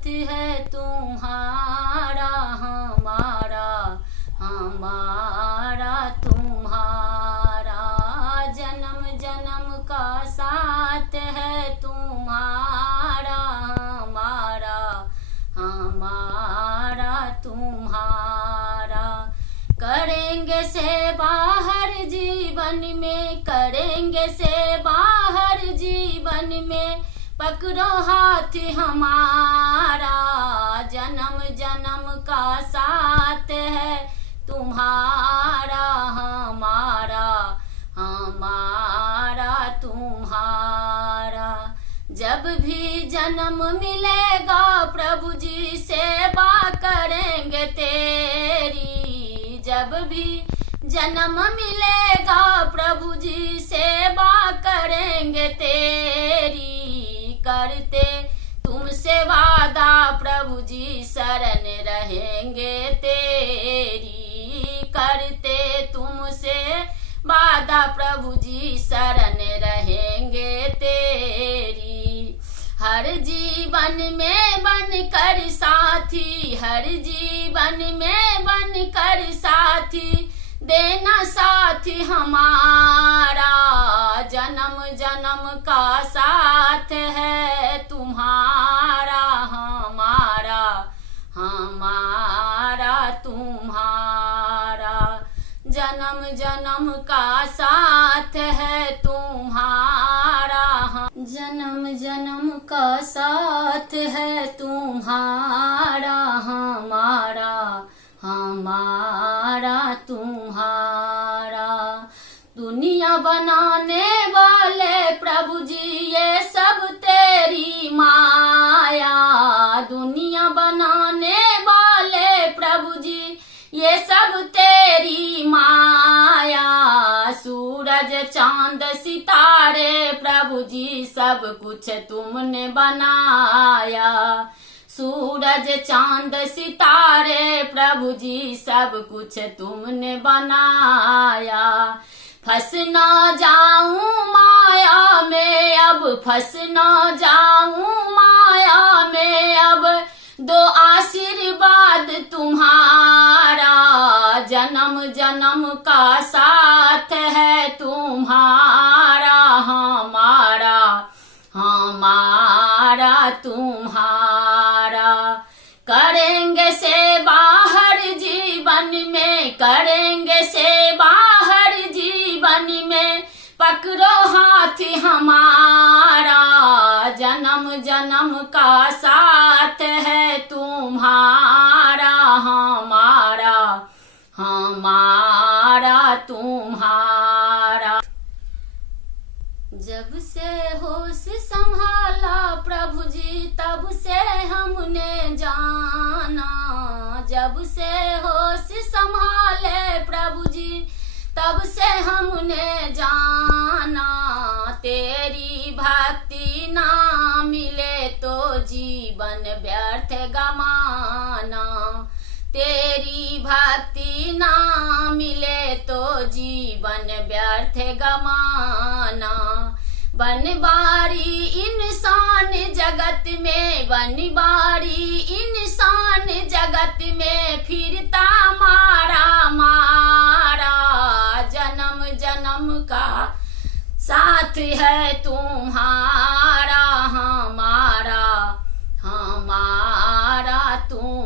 साथ है तुम्हारा, हमारा हमारा तुम्हारा, जन्म जन्म का साथ है तुम्हारा, हमारा हमारा तुम्हारा। करेंगे सेवा हर जीवन में, करेंगे सेवा हर जीवन में, पकड़ो हाथ हमारा, जन्म जन्म का साथ है तुम्हारा, हमारा हमारा तुम्हारा। जब भी जन्म मिलेगा प्रभु जी सेवा करेंगे तेरी, जब भी जन्म मिलेगा प्रभु जी सेवा करेंगे तेरी, करते तुमसे वादा प्रभु जी शरण रहेंगे तेरी, करते तुमसे वादा प्रभु जी शरण रहेंगे तेरी। हर जीवन में बन कर साथी, हर जीवन में बन कर साथी, देना साथ हमारा, जन्म जन्म का साथ है तुम्हारा, हमारा हमारा तुम्हारा, जन्म जन्म का साथ है तुम्हारा, जन्म जन्म का साथ है तुम्हारा, हमारा हमारा तुम्हारा। दुनिया बनाने वाले प्रभु जी ये सब तेरी माया, दुनिया बनाने वाले प्रभु जी ये सब तेरी माया, सूरज चांद सितारे प्रभु जी सब कुछ तुमने बनाया, सूरज चांद सितारे प्रभु जी सब कुछ तुमने बनाया। फंस ना जाऊं माया में अब, फंस ना जाऊं माया में अब, दो आशीर्वाद तुम्हारा, जन्म जन्म का साथ है तुम्हारा, हमारा हमारा तुम्हारा। करेंगे सेवा हर जीवन में, करेंगे सेवा हर जीवन में, पकड़ो हाथ हमारा, जन्म जन्म का साथ है तुम्हारा, हमारा हमारा तुम्हारा। जब से होश संभाला प्रभु जी तब से हमने जाना, जब से होश संभाले प्रभु जी तब से हमने जाना, तेरी भक्ति ना मिले तो जीवन व्यर्थ गमाना, तेरी भक्ति ना मिले तो जीवन व्यर्थ गमाना। बनवारी इंसान जगत में, बनवारी इंसान जगत में, फिरता मारा मारा, जन्म जन्म का साथ है तुम्हारा, हमारा हमारा तुम